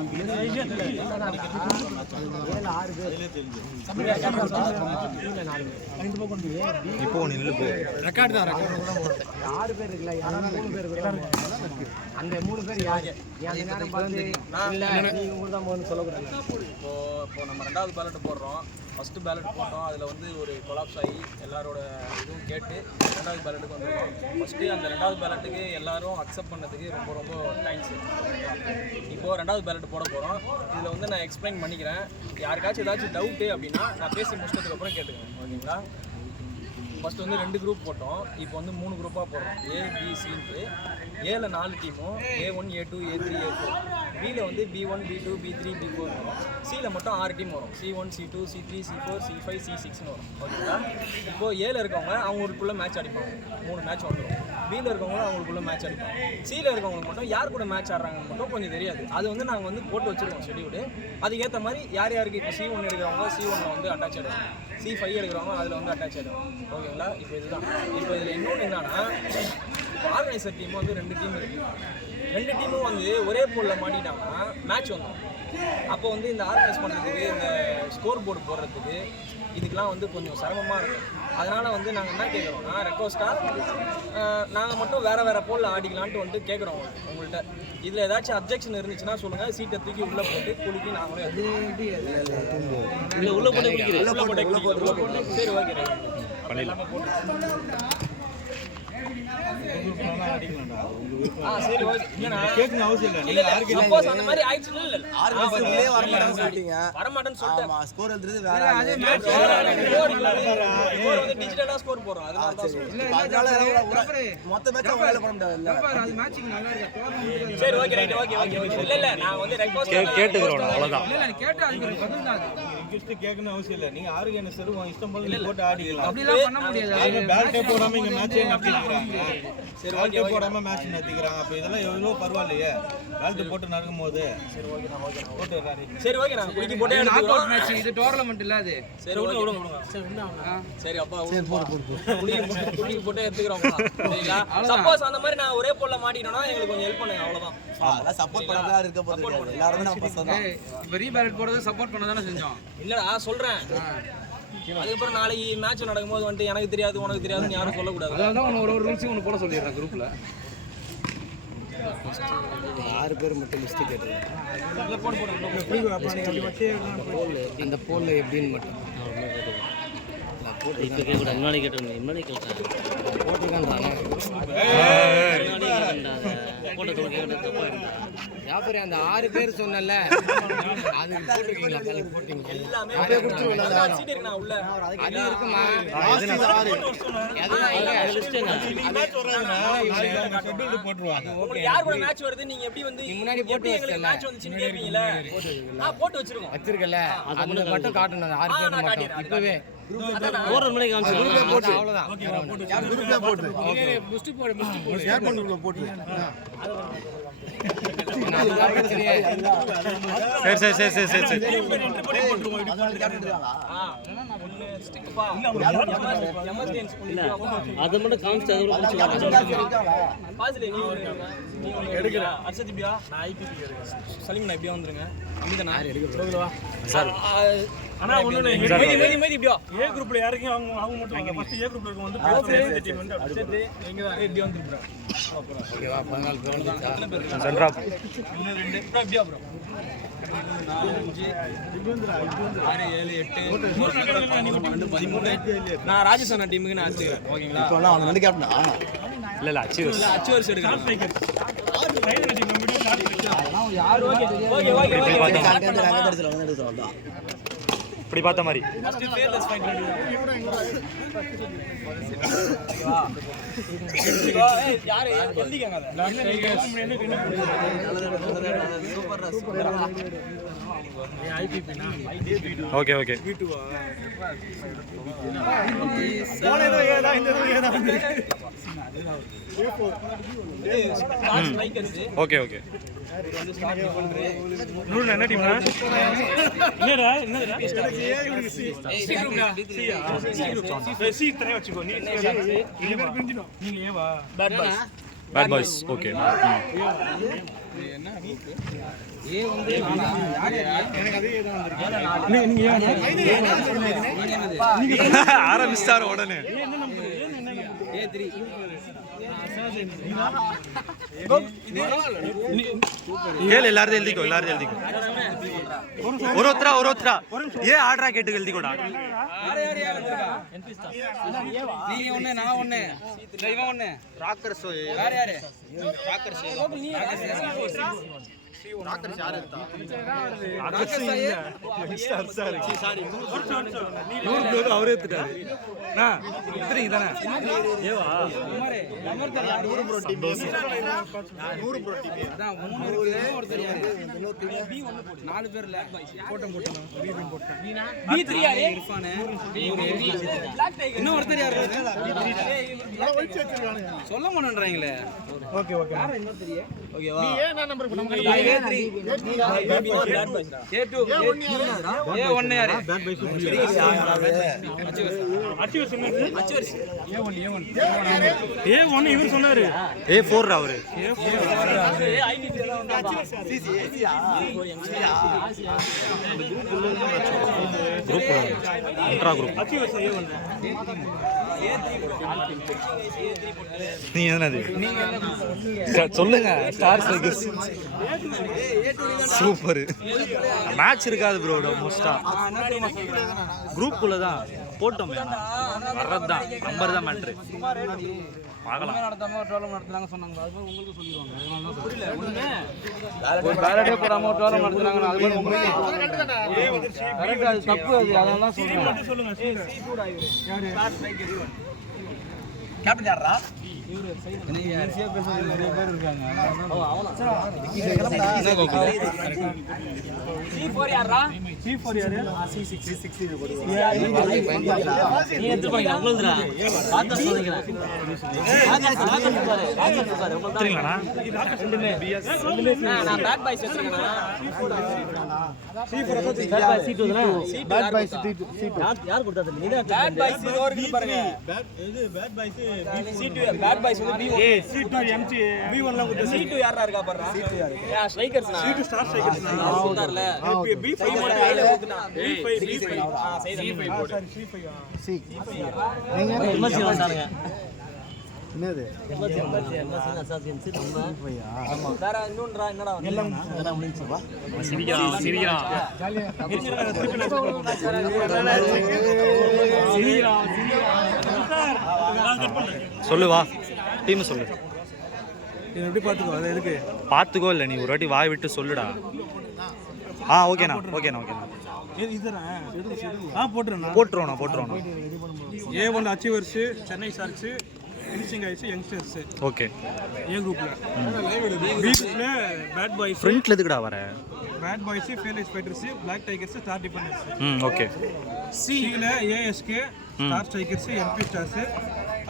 இப்போ ரெக்கார்டு தான் 6 பேர் இருக்குல்ல, யாராவது 3 பேர் அந்த 3 பேர் யாரு? அந்த நேரம் பார்த்து இல்லை நீங்கள் தான் போகணும்னு சொல்லக்கூடாது. இப்போ நம்ம 2வது பேலட் போடுறோம். ஃபஸ்ட்டு பேலட் போட்டோம், அதில் வந்து ஒரு கொலாப்ஸ் ஆகி எல்லாரோட இதுவும் கேட்டு 2வது பேலட்டுக்கு வந்துருக்கோம். ஃபஸ்ட்டு அந்த 2வது பேலட்டுக்கு எல்லாரும் அக்செப்ட் பண்ணதுக்கு ரொம்ப ரொம்ப தேங்க்ஸ். இப்போது 2வது பேலட் போட போகிறோம். இதில் வந்து நான் எக்ஸ்பிளைன் பண்ணிக்கிறேன். யாருக்காச்சும் ஏதாச்சும் டவுட்டு அப்படின்னா நான் பேசி முடிச்சதுக்கப்புறம் கேட்டுக்கணும், ஓகேங்களா? ஃபஸ்ட்டு வந்து 2 குரூப் போட்டோம். இப்போ வந்து 3 குரூப்பாக போடுறோம். ஏபிசின்ட்டு. ஏல 4 டீமும், A1 A2 A3 A4. பியில் வந்து B1 B2 B3 B4 வரும். சியில் மட்டும் 6 டீம் வரும். C1 C2 C3 C4 C5 C6ன்னு வரும், ஓகேங்களா? இப்போது ஏல இருக்கவங்க அவங்களுக்குள்ளே மேட்ச் அடிப்பாங்க. 3 மேட்ச் வந்துடும். பியில் இருக்கவங்க அவங்களுக்குள்ளே மேட்ச் அடிப்பாங்க. சியில் இருக்கவங்களுக்கு மட்டும் யார் கூட மேட்ச் ஆடுறாங்கன்னு மட்டும் கொஞ்சம் தெரியாது. அது வந்து நாங்கள் வந்து போட்டு வச்சுருக்கோம் ஷெடியூடு. அதுக்கேற்ற மாதிரி யார் யாருக்கு இப்போ C1 எடுக்கிறவங்க C1 வந்து அட்டாச் ஆகிடுவாங்க. C5 எடுக்கிறவங்க அதில் வந்து அட்டாச் ஆகிடுவாங்க, ஓகேங்களா? இப்போ இதுதான். இப்போ இதில் இன்னொன்று என்னன்னா, இப்போ ஆர்கனைசர் டீம் வந்து 2 டீம் இருக்குது. 2 டீமும் வந்து ஒரே போலில் மாட்டிட்டாங்கன்னா மேட்ச் வந்துடும். அப்போ வந்து இந்த ஆர்கனைஸ் பண்ணுறதுக்கு, இந்த ஸ்கோர் போர்டு போடுறதுக்கு இதுக்கெலாம் வந்து கொஞ்சம் சிரமமாக இருக்கும். அதனால் வந்து நாங்கள் என்ன கேட்குறோம்னா, ரெக்வஸ்ட்டாக நாங்கள் மட்டும் வேறு போலில் ஆடிக்கலான்ட்டு வந்து கேட்குறோம் உங்கள்கிட்ட. இதில் ஏதாச்சும் அப்ஜெக்ஷன் இருந்துச்சுன்னா சொல்லுங்கள். சீட்டை தூக்கி உள்ளே போட்டு குளிக்கி நாங்களே உள்ளே போட்டு சரி ஓகே எல்லாமே போட்டு சரி ஓகே. கேட்கணும் அவசியம் இல்லை. சப்போஸ் அந்த மாதிரி ஆயிடுச்சுன்னா இல்லை வரமாட்டேன்னு சொல்லிட்டு ஸ்கோர் எழுதுறது வேற. அதே மேட்ச் வந்து டிஜிட்டலா ஸ்கோர் போறோம். அதனால மொத்த மேட்ச் அவங்களால பண்ண முடியாது. அது மேட்சிங் நல்லா இருக்கு. சரி ஓகே ரைட் ஓகே ஓகே. இல்ல நான் வந்து ரெக்வெஸ்ட் கேட்டுக்கறோம் அவ்வளவுதான். இல்ல கேட்டா அதுக்கு பதில் தான். ரிக்வெஸ்ட் கேட்கணும் அவசியம் இல்லை. நீங்க ஆர்கனைசர் இஷ்டம் போல போட்டு ஆடிக்கலாம். அப்படிலாம் பண்ண முடியாது. பேல்ட்டே போடாம இங்க மேட்ச் நடத்திக்கிறாங்க. சரி ஓகே போடாம மேட்ச் நடத்திக்கிறாங்க. அப்ப இதெல்லாம் எவ்வளவு பரவாயில்லையே. பேல்ட் போட்டு நடக்கும்போது சரி ஓகே நான் ஓகே போட்டு ராரி. சரி ஓகே நான் குளிக்கி போட்டே எடுத்துறோம். மேட்ச் இது டோர்னமென்ட் இல்ல அது. சரி விடுங்க. சரி விடுங்க. சரி அப்பா குளிக்கி போட்டே எடுத்துறோம். சரிங்களா? சப்போஸ் அந்த மாதிரி நான் ஒரே போல்ல மாட்டினேனா எங்களுக்கு கொஞ்சம் ஹெல்ப் பண்ணுங்க, அவ்வளவுதான். அதெல்லாம் சப்போர்ட் பண்ணதா இருக்க போறது. எல்லாரும் நான் பசங்க. இப்ப ரீபேலட் போறது சப்போர்ட் பண்ண தான செஞ்சோம். இல்லடா சொல்றேன். அதுக்கப்புறம் நாளைக்கு மேட்ச் நடக்கும்போது வந்துட்டு எனக்கு தெரியாது உனக்கு தெரியாதுன்னு யாரும் சொல்லக்கூடாது. அதான் தான் ஒரு ரூல்ஸையும் ஒன்று போட சொல்லிடுறேன் குரூப்ல. 6 பேர் மட்டும் லிஸ்ட் கேட்டுருங்க. அந்த போல்ல எப்படின்னு மட்டும் அந்த 6 பேர் சொன்னல அது போட்டுருக்கீங்களா? முன்னாடி போட்டு வச்சிருக்கல அது மட்டும் காட்டணும். 6 பேர் மட்டும் இப்பவே ஒரு மணிக்கு காமிச்சு போட்டு அவ்வளவுதான். குரூப்ல போட்டு முஸ்டி போடு ஷேர் பண்ணுங்க போட்டு. சரி அது மட்டும் காமிச்சு சலீம் எப்படியா வந்துருங்க. ஏ குரூப்ல யாருக்கும் அவங்க மட்டும் ஃபர்ஸ்ட் ஏ குரூப்ல வந்து பேர் டீம் வந்து அடுத்து நீங்க எப்படி வந்துறீங்க? ஓகேவா? 14 பேர் சென்ட்ரா 2 எப்படியா ப்ரோ 4 5 6 7 8 13 நான் ராஜஸ்தான் டீமுக்கு நான் எடுத்துக்கிறேன், ஓகேங்களா? இப்போ அவன் வந்து கேப்டனா இல்ல அச்சீவர்ஸ் எடுக்கிறேன். ஓகே இப்படி பார்த்த மாதிரி யாரு எழுதிக்கங்க ஓகே ஓகே ஓகே ஓகே நூறு என்ன டீம்னா என்னடா என்னடா சி தரே வச்சுக்கோ நீ நீங்க ஏவா பேட் பாய்ஸ் ஓகே என்ன ஏ வந்து எனக்கு அதே தான் வந்திருக்கு. ஆரம்பிச்சிட்டாரு உடனே. A3 கேளு, எல்லாரும் எழுதிக்கோ, எல்லாரும் எழுதிக்கோ. ஒரு ஒருத்தரா ஏன் ஆர்டரா கேட்டு எழுதிக்கோடா. நீங்க ஒண்ணு, நான் ஒண்ணு, இவன் ஒண்ணு. ராக்கர்ஸ் வேற யாரு? அவரே எடுத்துட்டாரு. நாலு பேர்ல போட்டோம் இன்னும் ஒருத்தர் யாரு சொல்ல மாட்டேன்றாங்களே. Okay okay. ஓகேவா? இவர் சொன்னாரு. A4 அவரு. Group intra group. நீ என்னது சொல்லுங்க. Star strikers super. மேட்ச் இருக்காது ப்ரோ. மோஸ்டா குரூப்புல தான் போட்டோமே. வர்றதுதான் நம்பர் தான் மேட்ரு. பார்க்கலாம். நடத்தாம டோர்னமெண்ட் நடத்துறாங்க சொன்னாங்க. அது மாதிரி உங்களுக்கு சொல்லிடுவாங்க. ஒரு பேலட்டே போடாம டோர்னமெண்ட் நடத்துறாங்க. அது மாதிரி உங்களுக்கு கரெக்ட். அது தப்பு. அது அதெல்லாம் சொல்லுங்க. கேப்டன் யாரா? ஈஸியா பேசுறது நிறைய பேர் இருக்காங்க. C4 யாரா? C4 யாரு? C6 நீ எடுத்து போங்க. உங்களுதுடா. பாத்து சொல்லுங்க. தெரியுங்களா? நான் பேட் பாய்ஸ் வச்சிருக்கேனா? C4 C2 bad boy C2 யார் கொடுத்தா தெரியல. நீங்க பேட் பாய்ஸ் இருக்கு பாருங்க. Bad boys C2 bad boys வந்து B1 C2 MG B1 லாம் கொடுத்து C2 யாரா இருக்கா பாருடா. C2 யாரு? ஸ்ட்ரைக்கர்ஸ்னா. C2 ஸ்டார் ஸ்ட்ரைக்கர்ஸ் சொன்னார்ல. B5 மட்டும் கையில ஊத்துனா. B5 C5 போடு. C நீங்க எம்எஸ்சி வந்தாங்க. என்னது எம்எஸ்சி அசாசியன்ஸ் நம்ம ஆமா. வேற இன்னொன்றா என்னடா எல்லாம் முடிஞ்சு வா. சிரியா சொல்லு. வா டீம் சொல்லு. எப்படி பாத்துக்கோ. அது எதுக்கு பார்த்துக்கோ. இல்லை நீ ஒரு வாட்டி வாய் விட்டு சொல்லுடா. ஓகேண்ணா. போட்டுருவோண்ணா. A1 achievers, Chennai sharks, finishing ஆயிடுச்சு, யங்ஸ்டர்ஸ். ஓகே. A குரூப்ல B குரூப்ல பேட் பாய்ஸ். ஃப்ரண்ட்ல எதுக்குடா வர? Bad boys, fellas fighters, black tigers, star defenders. Okay. C ல ASK, star strikers, MP stars,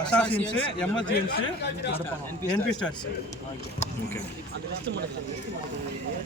assassins, emergency, NP stars. Okay.